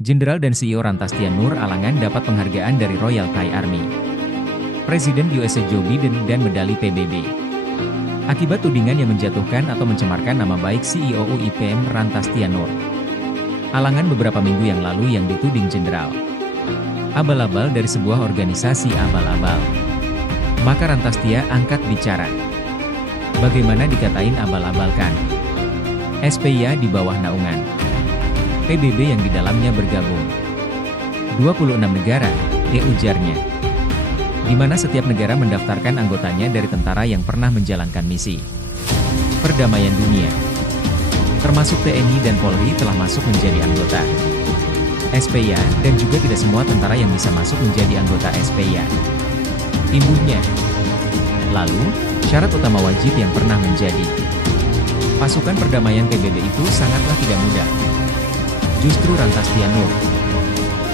Jenderal dan CEO Rantastia Nur Alangan dapat penghargaan dari Royal Thai Army. Presiden USA Joe Biden dan medali PBB. Akibat tudingan yang menjatuhkan atau mencemarkan nama baik CEO UIPM Rantastia Nur Alangan beberapa minggu yang lalu yang dituding jenderal abal-abal dari sebuah organisasi abal-abal. Maka Rantastia angkat bicara. Bagaimana dikatain abal-abalkan? SPIA di bawah naungan PBB yang di dalamnya bergabung 26 negara, ujarnya. Di mana setiap negara mendaftarkan anggotanya dari tentara yang pernah menjalankan misi perdamaian dunia. Termasuk TNI dan Polri telah masuk menjadi anggota SPIA, dan juga tidak semua tentara yang bisa masuk menjadi anggota SPIA. Imbuhnya. Lalu, syarat utama wajib yang pernah menjadi pasukan perdamaian PBB itu sangatlah tidak mudah. Justru Rantastia Nur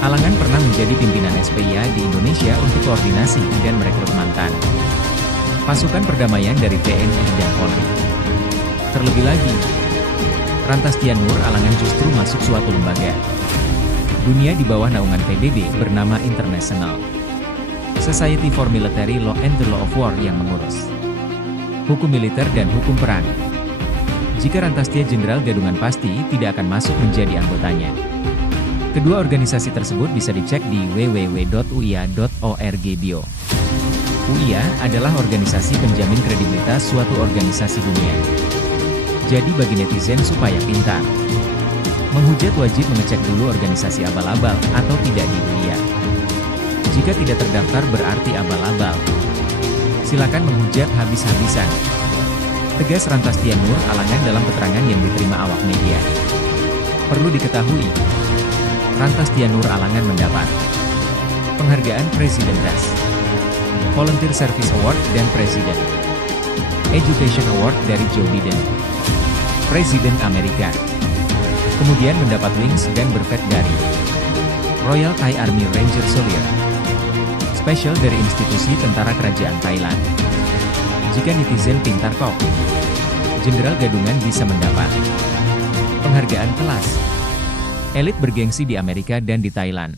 Alangan pernah menjadi pimpinan SPIA di Indonesia untuk koordinasi dan merekrut mantan pasukan perdamaian dari TNI dan Polri. Terlebih lagi, Rantastia Nur Alangan justru masuk suatu lembaga dunia di bawah naungan PBB bernama International Society for Military Law and the Law of War yang mengurus hukum militer dan hukum perang. Jika Rantastia Jenderal Gadungan pasti tidak akan masuk menjadi anggotanya. Kedua organisasi tersebut bisa dicek di www.uia.org/bio. UIA adalah organisasi penjamin kredibilitas suatu organisasi dunia. Jadi bagi netizen supaya pintar menghujat wajib mengecek dulu organisasi abal-abal atau tidak di UIA. Jika tidak terdaftar berarti abal-abal. Silakan menghujat habis-habisan. Tegas Rantastia Nur Alangan dalam keterangan yang diterima awak media. Perlu diketahui, Rantastia Nur Alangan mendapat penghargaan Presiden Das, Volunteer Service Award dan Presiden Education Award dari Joe Biden, Presiden Amerika. Kemudian mendapat wings dan bervet dari Royal Thai Army Ranger Solier, spesial dari institusi tentara kerajaan Thailand. Jika netizen pintar kok, Jenderal Gadungan bisa mendapat penghargaan kelas elit bergengsi di Amerika dan di Thailand.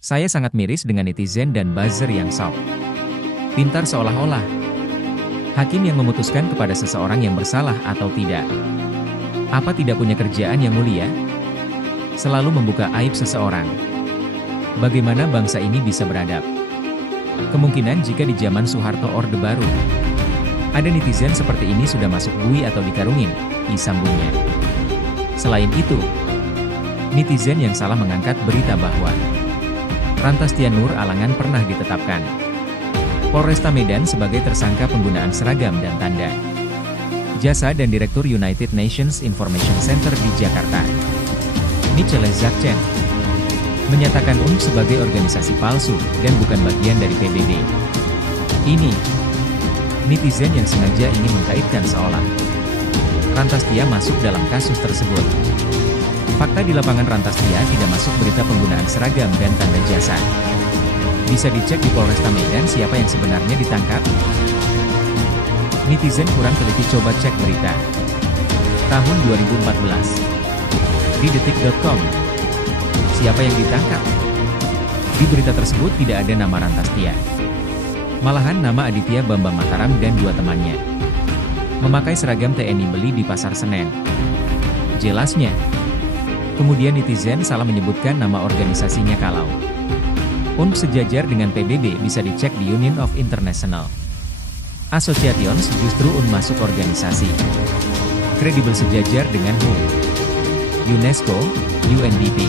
Saya sangat miris dengan netizen dan buzzer yang sok pintar seolah-olah hakim yang memutuskan kepada seseorang yang bersalah atau tidak. Apa tidak punya kerjaan yang mulia? Selalu membuka aib seseorang. Bagaimana bangsa ini bisa beradab? Kemungkinan jika di zaman Soeharto Orde Baru, ada netizen seperti ini sudah masuk bui atau dikarungin, sambungnya. Selain itu, netizen yang salah mengangkat berita bahwa Rantastia Nur Alangan pernah ditetapkan Polresta Medan sebagai tersangka penggunaan seragam dan tanda jasa dan Direktur United Nations Information Center di Jakarta, Michelle Zakchen, menyatakan sebagai organisasi palsu dan bukan bagian dari PBB. Ini, netizen yang sengaja ingin mengkaitkan seolah Rantastia masuk dalam kasus tersebut. Fakta di lapangan Rantastia tidak masuk berita penggunaan seragam dan tanda jasa. Bisa dicek di Polresta Medan siapa yang sebenarnya ditangkap. Netizen kurang teliti, coba cek berita tahun 2014 di detik.com. Siapa yang ditangkap? Di berita tersebut tidak ada nama Rantastia. Malahan nama Aditya Bambang Mataram dan dua temannya memakai seragam TNI beli di Pasar Senen. Jelasnya. Kemudian netizen salah menyebutkan nama organisasinya kalau sejajar dengan PBB bisa dicek di Union of International Associations, justru masuk organisasi kredibel sejajar dengan WHO, UNESCO, UNDP.